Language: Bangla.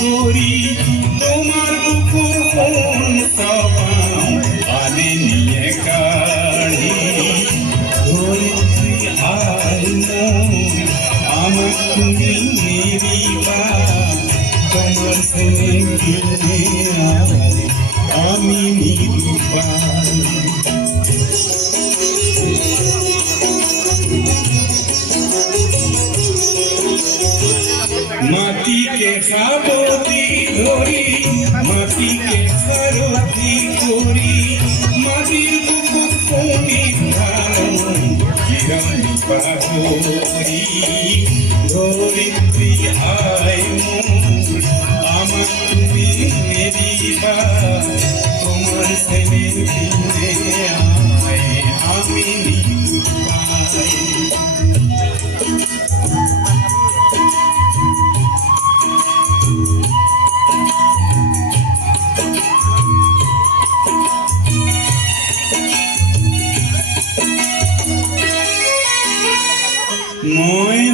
করি তোমার বুকুর কোন সবাম আনে নিয়ে কাড়ি ধরিত্রী আয় মন আমার তুমি নিরিবা তোমার স্নেহে আমি নিরুপায় মাটি কে সাবতি ধরি মাটি কে সারথি করি মাটির বুকুর কোনি ধারণ কিরণ পাহরি ধরিত্রী আয় মোর আমার তুমি মেরিবা তোমার স্নেহে আয় আমি নিরুপায়